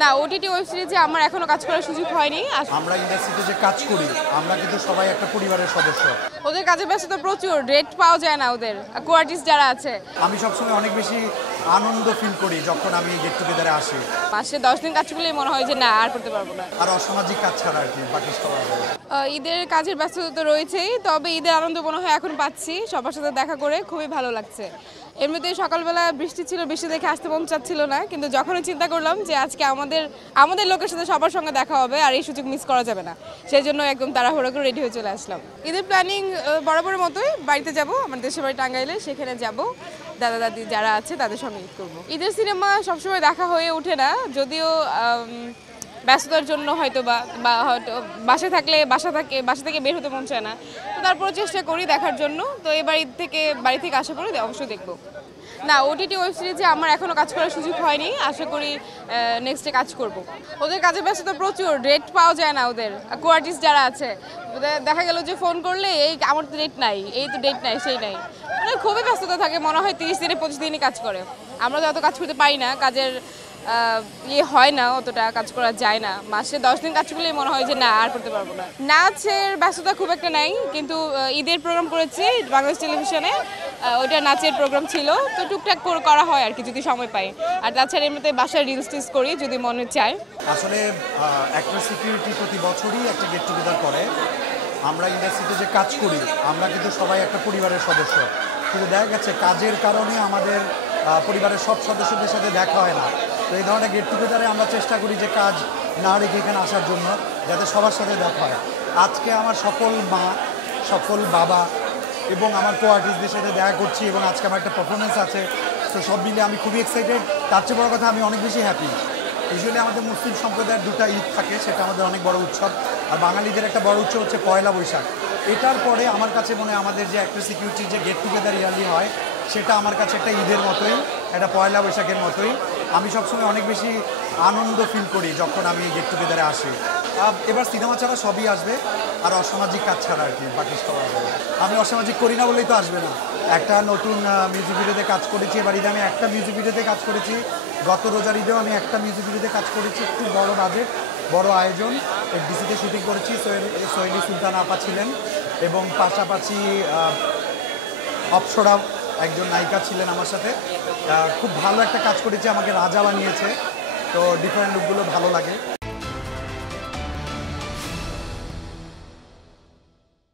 না, OTT web সিরিজে আমার এখনো কাজ করার সুযোগ হয়নি। আমরা ইন্ডাস্ট্রিতে যে কাজ করি আমরা কিন্তু সবাই একটা পরিবারের সদস্য। ওদের কাজের ব্যস্ততা প্রচুর, রেট পাওয়া যায় না ওদের কো আর্টিস্ট যারা আছে। আমি সবসময় অনেক বেশি আনন্দ ফিল করি যখন আমি গেট টুগেদারে আসি। মাসে 10 দিন কাজ করলেই মনে হয় যে না আর করতে পারবো না। আর অসামাজিক কাজ ছাড়া আর কি বাকি সব আছে। ঈদের কাজের ব্যস্ততা তো রয়েছেই, তবে ঈদের আনন্দ মনে হয় এখন পাচ্ছি। সবার সাথে দেখা করে খুবই ভালো লাগছে। এমনিতেই সকালবেলা বৃষ্টি ছিল, বৃষ্টি দেখে আসতে মন চাচ্ছিল না, কিন্তু যখনই চিন্তা করলাম যে আজকে আমাদের লোকের সাথে সবার সঙ্গে দেখা হবে আর এই সুযোগ মিস করা যাবে না, সেই জন্য একদম তাড়াহুড়ো করে রেডি হয়ে চলে আসলাম। ঈদের প্ল্যানিং বরাবরের মতোই, বাড়িতে যাব, আমার দেশের বাড়ি টাঙ্গাইলে, সেখানে যাব, দাদা দাদি যারা আছে তাদের সঙ্গে ঈদ করবো। ঈদের সিনেমা সবসময় দেখা হয়ে ওঠে না, যদিও ব্যস্ততার জন্য হয়তো বা হয়তো বাসা থেকে বের হতে মন চায় না, তো তারপরে চেষ্টা করি দেখার জন্য। তো এই বাড়ি থেকে আশা করি অবশ্যই দেখবো। না, ওটিটি ওয়েব সিরিজে আমার এখনো কাজ করার সুযোগ হয়নি, আশা করি নেক্সটে কাজ করব। ওদের কাজের ব্যস্ততা প্রচুর, রেট পাওয়া যায় না ওদের কো আর্টিস্ট যারা আছে। দেখা গেল যে ফোন করলে এই আমার তো ডেট নাই, এই তো ডেট নাই, সেই নাই, মানে খুবই ব্যস্ততা থাকে, মনে হয় 30 দিনে 25 দিনই কাজ করে। আমরা তো অত কাজ করতে পারি না, কাজের হয় না, অতটা কাজ করা যায় না। মাসে 10 দিন কাজ করলেই মনে হয় যে না আর করতে পারবো না। নাচের ব্যস্ততা খুব একটা নাই, কিন্তু ঈদের প্রোগ্রাম করেছি বাংলাদেশ টেলিভিশনে, ওইটা নাচের প্রোগ্রাম ছিল, তো টুকটাক করা হয় আর কি যদি সময় পাই। আর তাছাড়া এমনিতে বাসায় রিলস টিলস করি যদি মনে চায়। আসলে অ্যাক্টর সিকিউরিটি প্রতি বছরই একটা গেট টুগেদার করে। আমরা ইন্ডাস্ট্রিতে যে কাজ করি আমরা কিন্তু সবাই একটা পরিবারের সদস্য, কিন্তু দেখা গেছে কাজের কারণে আমাদের পরিবারের সব সদস্যদের সাথে দেখা হয় না। তো এই ধরনের গেট টুগেদারে আমরা চেষ্টা করি যে কাজ না রেখে এখানে আসার জন্য, যাতে সবার সাথে দেখা হয়। আজকে আমার সকল মা, সকল বাবা এবং আমার কো আর্টিস্টদের সাথে দেখা করছি, এবং আজকে আমার একটা পারফরমেন্স আছে। তো সব মিলে আমি খুবই এক্সাইটেড। তার চেয়ে বড় কথা আমি অনেক বেশি হ্যাপি। ইউজুয়ালি আমাদের মুসলিম সম্প্রদায়ের দুটো ঈদ থাকে, সেটা আমাদের অনেক বড় উৎসব। আর বাঙালিদের একটা বড় উৎসব হচ্ছে পয়লা বৈশাখ। এটার পরে আমার কাছে মনে হয় আমাদের যে অ্যাক্টর সিকিউরিটির যে গেট টুগেদার ইয়ারলি হয়, সেটা আমার কাছে একটা ঈদের মতোই, একটা পয়লা বৈশাখের মতোই। আমি সবসময় অনেক বেশি আনন্দ ফিল করি যখন আমি গেট টুগেদারে আসি। এবার সিনেমা ছাড়া সবই আসবে, আর অসামাজিক কাজ ছাড়া আর কি বাকি সব আসবে। আমি অসামাজিক করি না বলেই তো আসবে না। একটা নতুন মিউজিক ভিডিওতে কাজ করেছি, এবার ঈদে আমি একটা মিউজিক ভিডিওতে কাজ করেছি। গত রোজার ঈদেও আমি একটা মিউজিক ভিডিওতে কাজ করেছি, খুব বড় বাজেট, বড় আয়োজন, ডিসিতে শুটিং করেছি। সোহেলি সুলতানা আপা ছিলেন, এবং পাশাপাশি অপ্সরা একজন নায়িকা ছিলেন আমার সাথে। খুব ভালো একটা কাজ করেছি, আমাকে রাজা বানিয়েছে। তো ডিফারেন্ট লুকগুলো ভালো লাগে।